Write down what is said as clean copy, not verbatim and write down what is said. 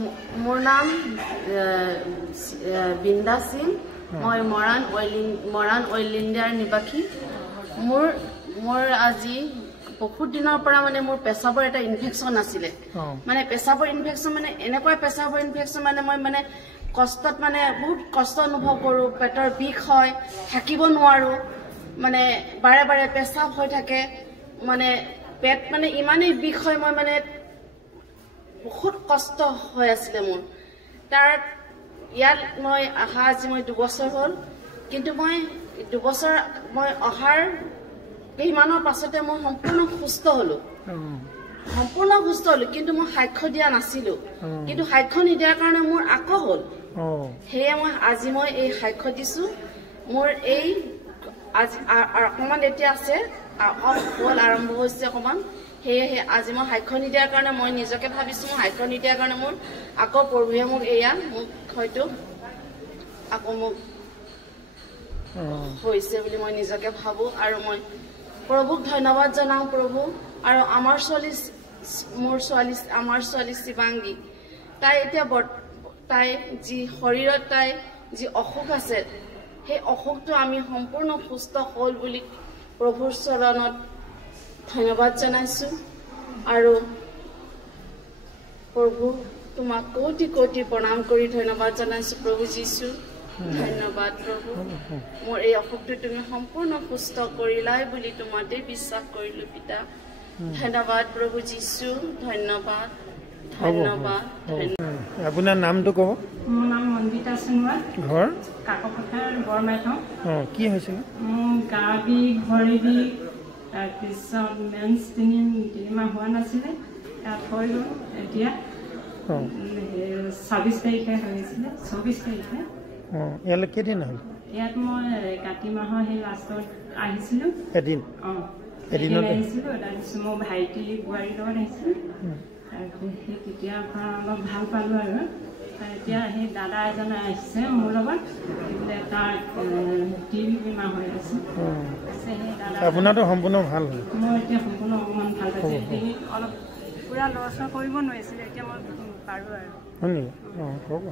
मोर नाम बिंदा सिंह मैं मरान ऑयल इंडियार निवासी मोर आज बहुत दिनर पर माने मोर पेशाबर एटा इनफेक्शन आसिले माने पेशाबर इनफेक्शन माने एनेकुवा पेशाबर इनफेक्शन माने मैं माने कष्टत माने बहुत कष्ट अनुभव करूँ पेटर बिष হয় থাকিব নোৱাৰো माने बारे बारे पेशाब হৈ থাকে माने पेट माने इमानेই बिष হয় মই माने बहुत कष्ट হৈ আছিল মোৰ তাৰ ইয়াত মই আহা আজি মই 2 বছৰ হ'ল কিন্তু মই 2 বছৰ মই অহাৰ কেইমানৰ পাছতে মই সম্পূৰ্ণ সুস্থ হলো কিন্তু মই সাক্ষ্য দিয়া নাছিলো কিন্তু সাক্ষ্য নিদিয়াৰ কাৰণে মোৰ আকৌ হ'ল হেয়ে মই আজি মই এই সাক্ষ্য দিছো মোৰ এই আজি অকমান এতিয়া আছে হ'ল আৰম্ভ হৈছে অকমান হেয়ে আজি মই সাক্ষ্য নিদিয়াৰ কাৰণে মই নিজকে ভাবিছো মই সাক্ষ্য নিদিয়াৰ কাৰণে মোৰ আকৌ প্ৰভুৱে মোক এয়া মোক হয়তো আকৌ মোক হৈছে বুলি মই নিজকে ভাবো আৰু মই প্ৰভুক ধন্যবাদ জনাও প্ৰভু আৰু আমাৰ ছোৱালী শিৱাংগী তাই এতিয়া তাই যি শৰীৰত তাই যি অসুখ আছে সেই অসুখটো আমি সম্পূৰ্ণ সুস্থ হ'ল বুলি প্ৰভুৰ চৰণত ধন্যবাদ জনাইছো আৰু প্ৰভু তোমাক কোটি কোটি প্ৰণাম কৰি ধন্যবাদ জনাইছো প্ৰভু যীশু ধন্যবাদ প্ৰভু মোৰ এই অসুখটো তুমি সম্পূৰ্ণ সুস্থ কৰিলাই বুলি তোমাতে বিশ্বাস কৰিলো পিতা ধন্যবাদ প্ৰভু যীশু ধন্যবাদ ধন্যবাদ আপোনাৰ নামটো ক'ব মোৰ নাম মন্দিতা সোণোৱাল ঘৰ কাকপথাৰ বৰমাইথ কি হৈছিল গা বিষ ভৰি বিষ তাৰপিছত মেন্স তিনিমাহ হোৱা নাছিলে তাত হৈ গ'ল এতিয়া 26 তাৰিখে হৈছিলে 24 তাৰিখে ইয়ালৈ কেইদিন হ'ল ইয়াত মই কাতি মাহৰ সেই লাষ্টত আহিছিলোঁ এদিন এদিনত আহিছিলোঁ তাৰপিছত মোৰ ভাইটি বোৱাৰীৰ লগত আহিছিলোঁ তাৰপিছত সেই তেতিয়াৰ পৰা অলপ ভাল পালোঁ আৰু এতিয়া সেই দাদা এজনে আহিছে মোৰ লগত তাৰ টিভি বেমাৰ হৈ আছে আপোনাৰতো সম্পূৰ্ণ ভাল হ'ল মই এতিয়া সম্পূৰ্ণ অকণমান ভাল পাইছোঁ অলপ পুৰা লৰচৰ কৰিব নোৱাৰিছিলে এতিয়া মই পাৰোঁ আৰু হয় নেকি হ'ব